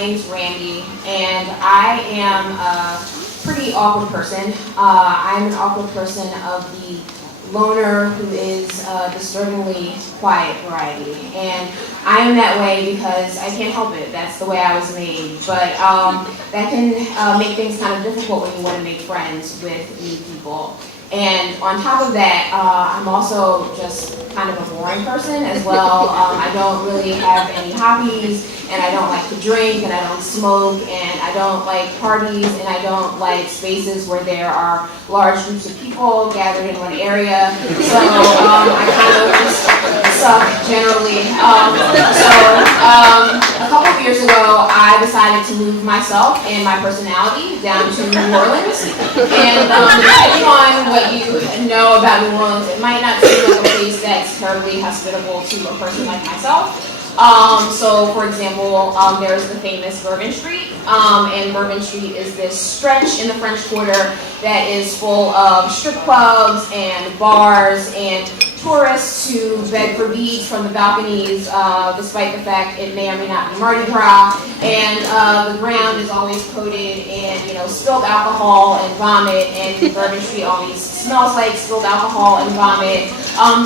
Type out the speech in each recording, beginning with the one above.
name's Randie, and I am a pretty awkward person. I'm an awkward person of the loner who is disturbingly quiet variety, and I am that way because I can't help it. That's the way I was made. But that can make things kind of difficult when you want to make friends with new people. And on top of that, I'm also just kind of a boring person as well. I don't really have any hobbies, and I don't like to drink, and I don't smoke, and I don't like parties, and I don't like spaces where there are large groups of people gathered in one area. So I kind of just suck generally. A couple of years ago, I decided to move myself and my personality down to New Orleans. And depending on what you know about New Orleans, it might not seem like a place that's terribly hospitable to a person like myself. So, for example, there's the famous Bourbon Street, and Bourbon Street is this stretch in the French Quarter that is full of strip clubs and bars and tourists who beg for beads from the balconies, despite the fact it may or may not be Mardi Gras, and the ground is always coated in, spilled alcohol and vomit, and Bourbon Street always smells like spilled alcohol and vomit.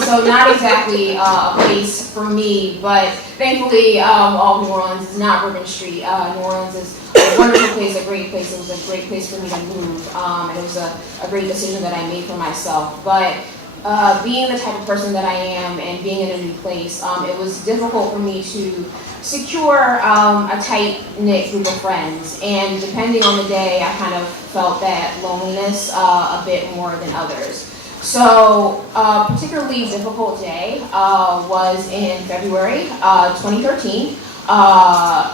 So not exactly a place for me, but thankfully all of New Orleans is not Bourbon Street. New Orleans is a wonderful place, a great place. It was a great place for me to move, and it was a great decision that I made for myself. But being the type of person that I am and being in a new place, it was difficult for me to secure a tight-knit group of friends. And depending on the day, I kind of felt that loneliness a bit more than others. So a particularly difficult day was in February 2013.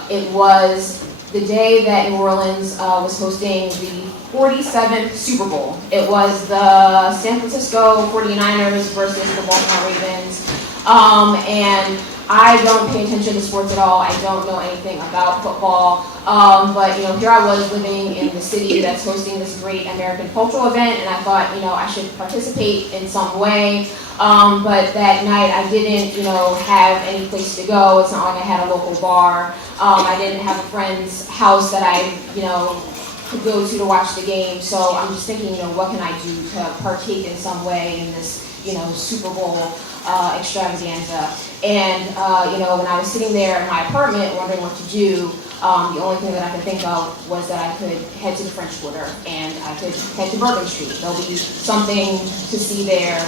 It was the day that New Orleans was hosting the 47th Super Bowl. It was the San Francisco 49ers versus the Baltimore Ravens. And I don't pay attention to sports at all. I don't know anything about football. But here I was living in the city that's hosting this great American cultural event, and I thought, I should participate in some way. But that night I didn't, have any place to go. It's not like I had a local bar. I didn't have a friend's house that I, could go to watch the game. So I'm just thinking, what can I do to partake in some way in this, Super Bowl extravaganza. And, when I was sitting there in my apartment wondering what to do, the only thing that I could think of was that I could head to the French Quarter and I could head to Bourbon Street. There'll be something to see there,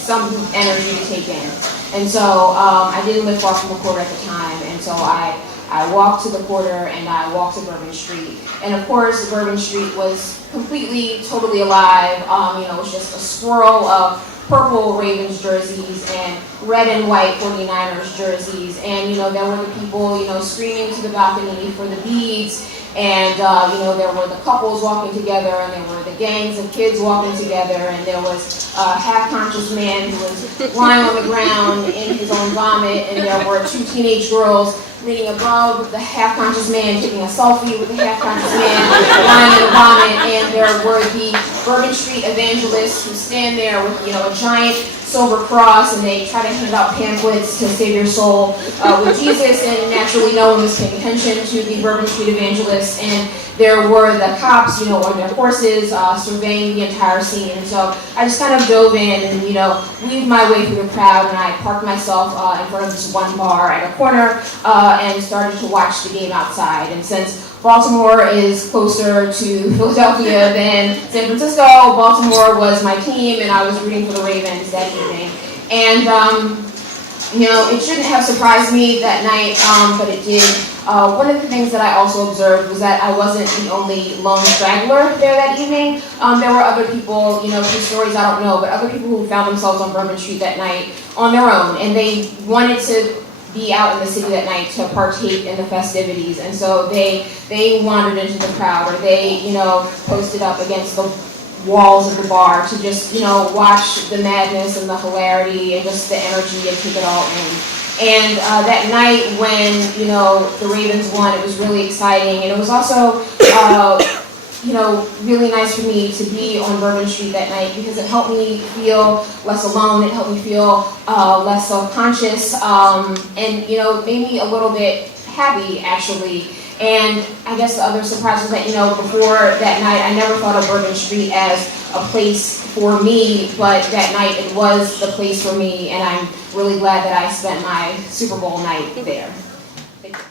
some energy to take in. And so I didn't live far from the quarter at the time, and so I walked to the quarter and I walked to Bourbon Street. And of course, Bourbon Street was completely, totally alive. It was just a swirl of purple Ravens jerseys and red and white 49ers jerseys. And, there were the people, screaming to the balcony for the beads. And, there were the couples walking together, and there were the gangs of kids walking together, and there was a half-conscious man who was lying on the ground in his own vomit, and there were two teenage girls leaning above the half-conscious man, taking a selfie with the half-conscious man lying in vomit, and there were the Bourbon Street evangelists who stand there with, a giant silver cross, and they try to hand out pamphlets to save your soul with Jesus, and naturally no one was paying attention to the Bourbon Street evangelists, and there were the cops, on their horses, surveying the entire scene. And so I just kind of dove in and, weaved my way through the crowd, and I parked myself in front of this one bar at a corner and started to watch the game outside. And since Baltimore is closer to Philadelphia than San Francisco, Baltimore was my team, and I was rooting for the Ravens that evening. And, it shouldn't have surprised me that night, but it did. One of the things that I also observed was that I wasn't the only lone straggler there that evening. There were other people, whose stories I don't know, but other people who found themselves on Bourbon Street that night on their own, and they wanted to be out in the city that night to partake in the festivities, and so they wandered into the crowd, or they, posted up against the walls of the bar to just, watch the madness and the hilarity and just the energy and take it all in. And that night when, the Ravens won, it was really exciting, and it was also, really nice for me to be on Bourbon Street that night because it helped me feel less alone, it helped me feel less self-conscious, and, made me a little bit happy, actually. And I guess the other surprise was that, before that night, I never thought of Bourbon Street as a place for me, but that night it was the place for me, and I'm really glad that I spent my Super Bowl night there. Thank you.